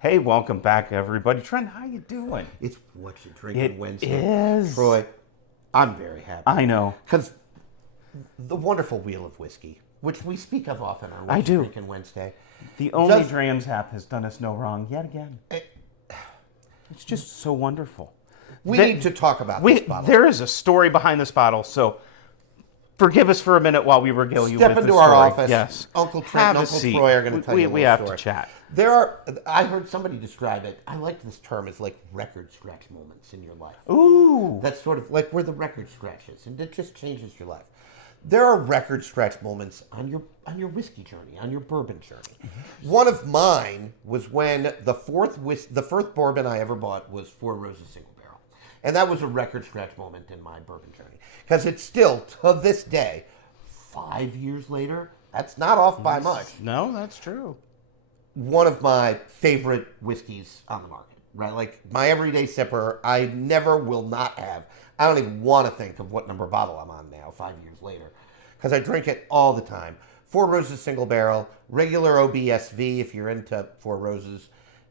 Hey, welcome back, everybody. Trent, how you doing? It's What You Drinking Wednesday. It is. Troy, I'm very happy. I know. Because the wonderful wheel of whiskey, which we speak of often on I What You do. Drinking Wednesday. The only Drams app has done us no wrong yet again. It's just so wonderful. We need to talk about this bottle. There is a story behind this bottle, so forgive us for a minute while we regale you with the story. Step into our office. Yes. Uncle Trent and Uncle Troy are going to tell you a We little have story. to chat. I heard somebody describe it. I like this term as like record scratch moments in your life. Ooh. That's sort of like where the record scratches, and it just changes your life. There are record scratch moments on your whiskey journey, on your bourbon journey. Mm-hmm. One of mine was when the first bourbon I ever bought was Four Roses Single Barrel, and that was a record scratch moment in my bourbon journey because it's still to this day, 5 years later. That's not off by much. No, that's true. One of my favorite whiskeys on the market, right? Like my everyday sipper, I never will not have. I don't even want to think of what number bottle I'm on now, 5 years later, because I drink it all the time. Four Roses Single Barrel, regular OBSV if you're into Four Roses.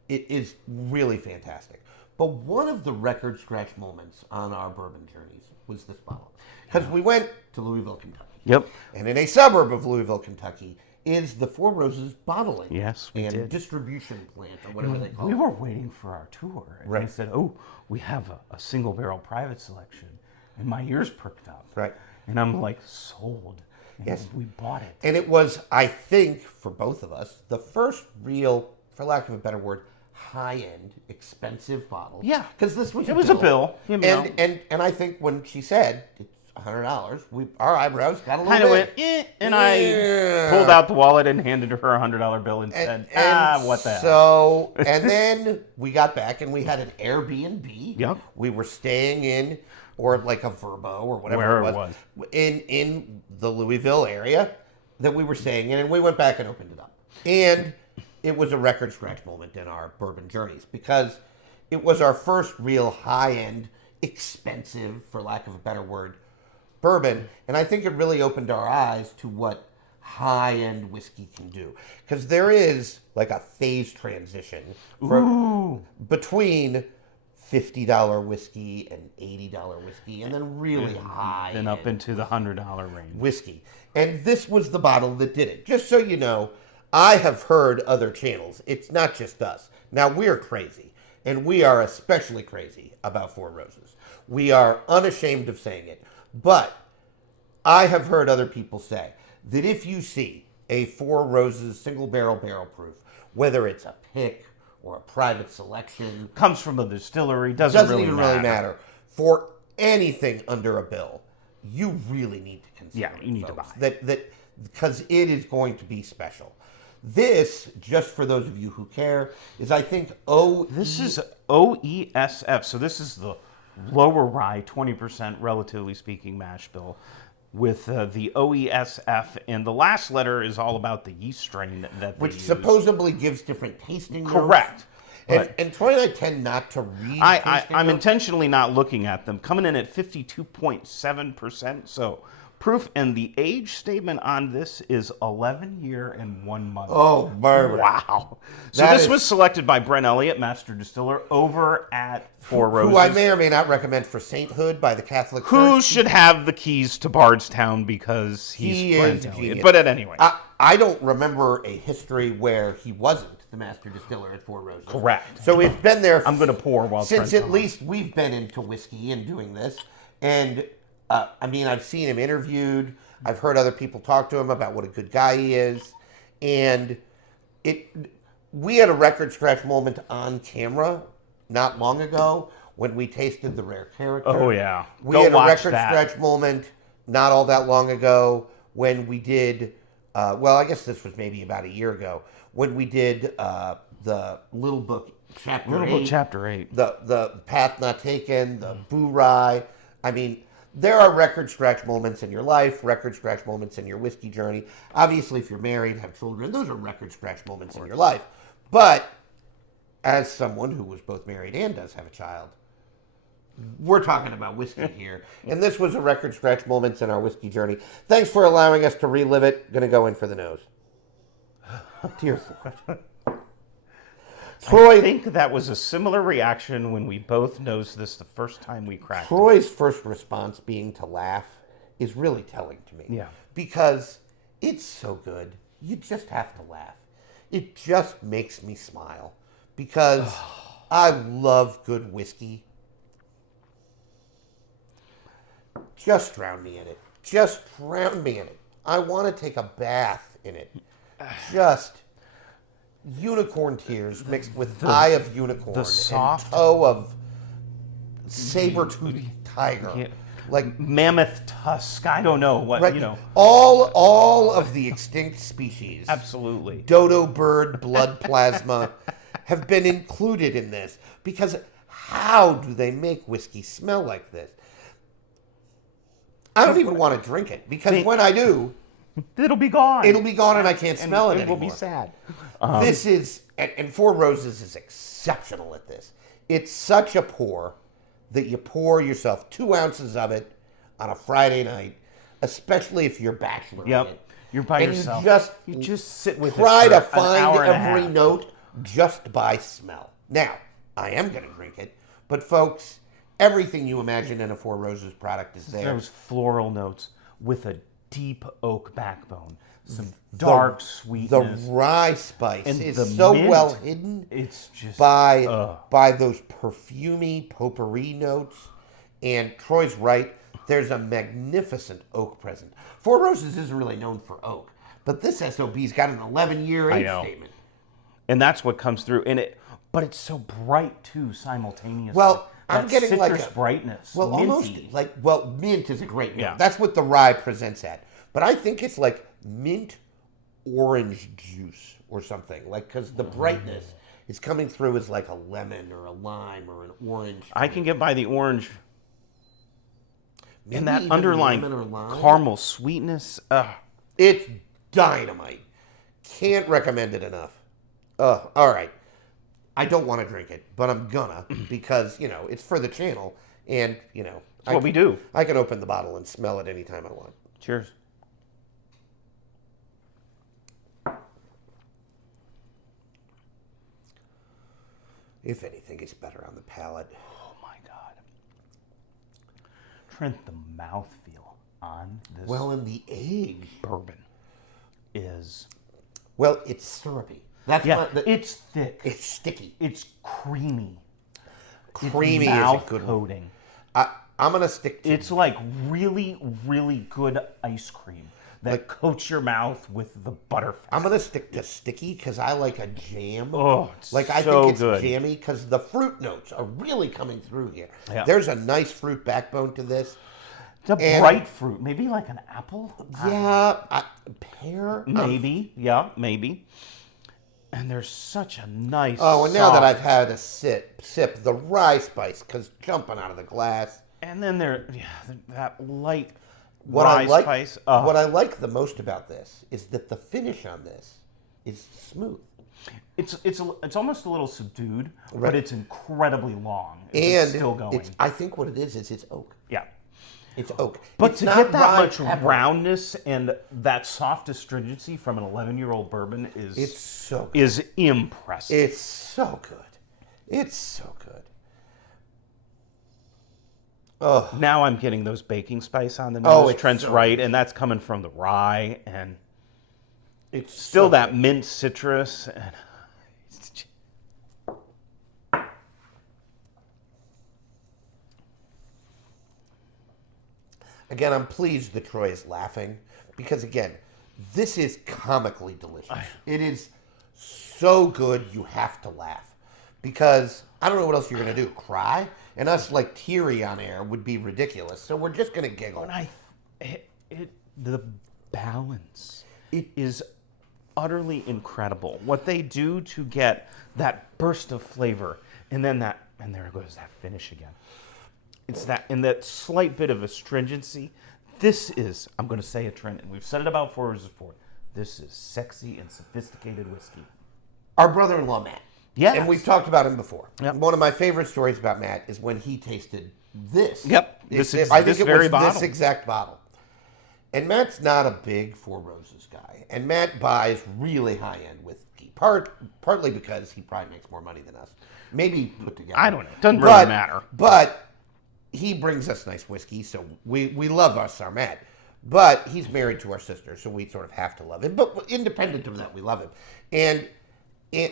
It is really fantastic. But one of the record scratch moments on our bourbon journeys was this bottle. Because we went to Louisville, Kentucky. Yep. And in a suburb of Louisville, Kentucky, is the Four Roses bottling and distribution plant, or whatever they call it. We were waiting for our tour, and they said, "Oh, we have a single barrel private selection," and my ears perked up. Right. And I'm like, sold. And Yes. we bought it. And it was, I think, for both of us, the first real, for lack of a better word, high-end, expensive bottle. Yeah. Because this was It was a bill. You know. And I think when she said it's $100, our eyebrows got a little Kind of bit. went, and I pulled out the wallet and handed her a $100 bill and said, what the hell? So, and then we got back and we had an Airbnb. Yep. We were staying in, or like a Verbo or whatever Where it was. In the Louisville area that we were staying in, and we went back and opened it up. And it was a record scratch moment in our bourbon journeys because it was our first real high-end, expensive, for lack of a better word, bourbon. And I think it really opened our eyes to what high-end whiskey can do. Because there is like a phase transition between $50 whiskey and $80 whiskey, and then really high. Then up into the $100 range. Whiskey. And this was the bottle that did it. Just so you know, I have heard other channels. It's not just us. Now, we're crazy, and we are especially crazy about Four Roses. We are unashamed of saying it. But I have heard other people say that if you see a Four Roses single barrel proof, whether it's a pick or a private selection, comes from a distillery, doesn't really even matter. really matter. For anything under a bill, you really need to consider. Yeah, you need to buy that because it is going to be special. This, just for those of you who care, is I think This is OESF, so this is the lower rye, 20% relatively speaking mash bill, with the OESF, and the last letter is all about the yeast strain that they use. supposedly gives different tasting notes. Correct. And Troy and I tend not to read. I'm intentionally not looking at them. Coming in at 52.7%, so proof, and the age statement on this is 11 year and 1 month. Oh, murder. Wow. So this was selected by Brent Elliott, master distiller, over at Four Roses. Who I may or may not recommend for sainthood by the Catholic Church. Who should have the keys to Bardstown because he's Brent Elliott. But anyway. I don't remember a history where he wasn't the master distiller at Four Roses. Correct. So it's been there. I'm going to pour while since Trent at least we've been into whiskey and doing this. And I mean, I've seen him interviewed. I've heard other people talk to him about what a good guy he is. And we had a record scratch moment on camera not long ago when we tasted the rare character. Oh, yeah. We had a record scratch moment not all that long ago when we did, I guess this was maybe about a year ago, when we did the Little Book Chapter 8. Chapter 8. The Path Not Taken, the Boo Rye. I mean, there are record scratch moments in your life, record scratch moments in your whiskey journey. Obviously, if you're married, have children, those are record scratch moments in your life. But as someone who was both married and does have a child, we're talking about whiskey here. And this was a record scratch moments in our whiskey journey. Thanks for allowing us to relive it. Going to go in for the nose. Tears. Troy, I think that was a similar reaction when we both nosed this the first time we cracked it. Troy's first response being to laugh is really telling to me. Yeah. Because it's so good. You just have to laugh. It just makes me smile. Because I love good whiskey. Just drown me in it. Just drown me in it. I want to take a bath in it. Just unicorn tears mixed with eye of unicorn the soft- and toe of saber-toothed tiger. Yeah. Like Mammoth tusk. I don't know what, right, you know. all of the extinct species, Absolutely. dodo bird blood plasma, have been included in this because how do they make whiskey smell like this? I don't even want to drink it because when I do, It'll be gone. it'll be gone and I can't smell it It will anymore. be sad. This is, and Four Roses is exceptional at this. It's such a pour that you pour yourself 2 ounces of it on a Friday night, especially if you're bachelor. Yep. You're by and yourself. You just sit with try it to for an find hour and a every half. note just by smell. Now, I am going to drink it, but folks, everything you imagine in a Four Roses product is there. Those floral notes with a deep oak backbone. Some dark The sweetness. rye spice And is the so mint, well hidden. It's just by those perfumey potpourri notes. And Troy's right, there's a magnificent oak present. Four Roses isn't really known for oak, but this SOB's got an 11-year age know. statement. and that's what comes through in it. But it's so bright too, simultaneously. Well, I'm That getting like citrus a brightness. Well, minty. almost like mint is a great note. Yeah. That's what the rye presents at. But I think it's like mint orange juice or something, like because the brightness is coming through as like a lemon or a lime or an orange. I can get by the orange Maybe and that even underlying lemon or lime. caramel sweetness. It's dynamite. Can't recommend it enough. All right. I don't want to drink it, but I'm gonna because, it's for the channel and, That's what we do. I can open the bottle and smell it anytime I want. Cheers. If anything, it's better on the palate. Oh my God. Trent, the mouthfeel on this Well, and the age. bourbon is... Well, it's syrupy. That's Yeah, not it's thick. it's sticky. It's creamy. Creamy It's is a mouth good one. coating. I'm gonna stick to It's like really, really good ice cream that coats your mouth with the butterfat. I'm gonna stick to sticky because I like a jam. Oh, it's I so think it's good. jammy because the fruit notes are really coming through here. Yeah. There's a nice fruit backbone to this. It's a and- bright fruit, maybe like an apple. Yeah, pear. Maybe, yeah, maybe. And there's such a nice. Oh, and now that soft- I've had a sip, the rye spice because jumping out of the glass. and then that light What rye I like, spice. what I like the most about this is that the finish on this is smooth. It's almost a little subdued, Right. but it's incredibly long. And It's still going. I think what it is it's oak. Yeah. It's oak. But It's to not get that rye much pepper. roundness and that soft astringency from an 11-year-old bourbon It's so good. is impressive. It's so good. It's so good. Oh, Now I'm getting those baking spice on the Oh, nose. it's Trent's so right, and that's coming from the rye, and it's still so that good. mint citrus. And Again, I'm pleased that Troy is laughing because, again, this is comically delicious. It is so good you have to laugh because I don't know what else you're going to do. Cry? And us, like, teary on air would be ridiculous. So we're just going to giggle. the balance is utterly incredible. What they do to get that burst of flavor, and then and there goes that finish again. It's that, and that slight bit of astringency. This is, I'm going to say it, Trent, and we've said it about Four Roses before. This is sexy and sophisticated whiskey. Our brother-in-law, Matt. Yes. And we've talked about him before. Yep. One of my favorite stories about Matt is when he tasted this. Yep. I This think very it was bottle. this exact bottle. And Matt's not a big Four Roses guy. And Matt buys really high-end whiskey. partly because he probably makes more money than us. Maybe put together. I don't know. Doesn't really matter. But he brings us nice whiskey, so we love our Sarmat. But he's married to our sister, so we sort of have to love him. But independent of that, we love him. And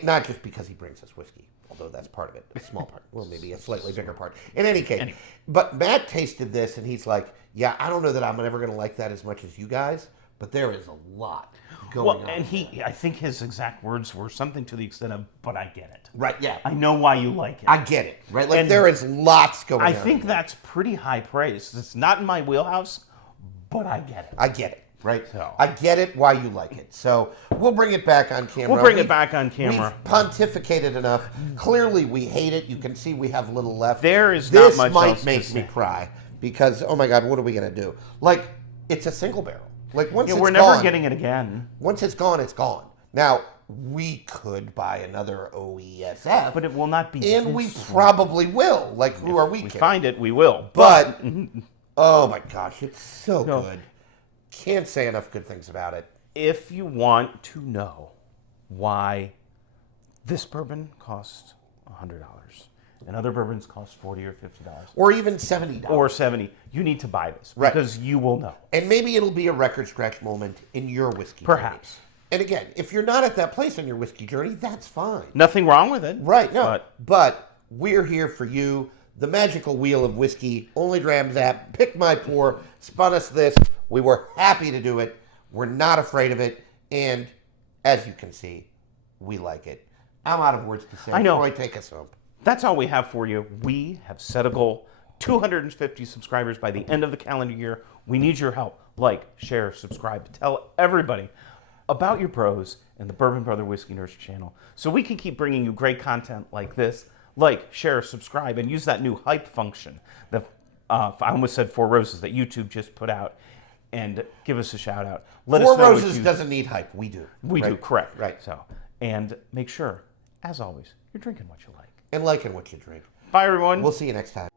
not just because he brings us whiskey, although that's part of it, a small part. Well, maybe a slightly bigger part. In any case, but Matt tasted this, and he's like, yeah, I don't know that I'm ever going to like that as much as you guys, but there is a lot going on. And I think his exact words were something to the extent of, but I get it. Right, yeah. I know why you like it. I get it, right? Like, there is lots going on. I think that's pretty high praise. It's not in my wheelhouse, but I get it. I get it, right? So. I get it why you like it. So we'll bring it back on camera. We've pontificated enough. Clearly, we hate it. You can see we have little left. There is this not much might else to make say. me cry because, oh my God, what are we going to do? Like, it's a single barrel. Like, once it's we're gone, never getting it again. Once it's gone, it's gone. Now, we could buy another OESF. But it will not be And we this probably will. Like, who are we If we kidding? find it, we will. But, oh my gosh, it's so good. Can't say enough good things about it. If you want to know why this bourbon costs $100 and other bourbons cost $40 or $50 Or even $70. or $70, you need to buy this Right. because you will know. And maybe it'll be a record scratch moment in your whiskey Perhaps. journey. And again, if you're not at that place in your whiskey journey, that's fine. Nothing wrong with it. Right, no. But we're here for you. The magical wheel of whiskey, Only Drams app, Pick My Pour, spun us this. We were happy to do it. We're not afraid of it. And as you can see, we like it. I'm out of words to say. I know. Troy, take us home. That's all we have for you. We have set a goal, 250 subscribers by the end of the calendar year. We need your help. Like, share, subscribe. Tell everybody about your bros and the Bourbon Brother Whiskey Nerds channel so we can keep bringing you great content like this. Like, share, subscribe, and use that new hype function that I almost said Four Roses that YouTube just put out, and give us a shout out. Let us Four know Roses doesn't need hype. We do. We do, correct. Right. So, and make sure, as always, you're drinking what you like. And liking what you drink. Bye, everyone. We'll see you next time.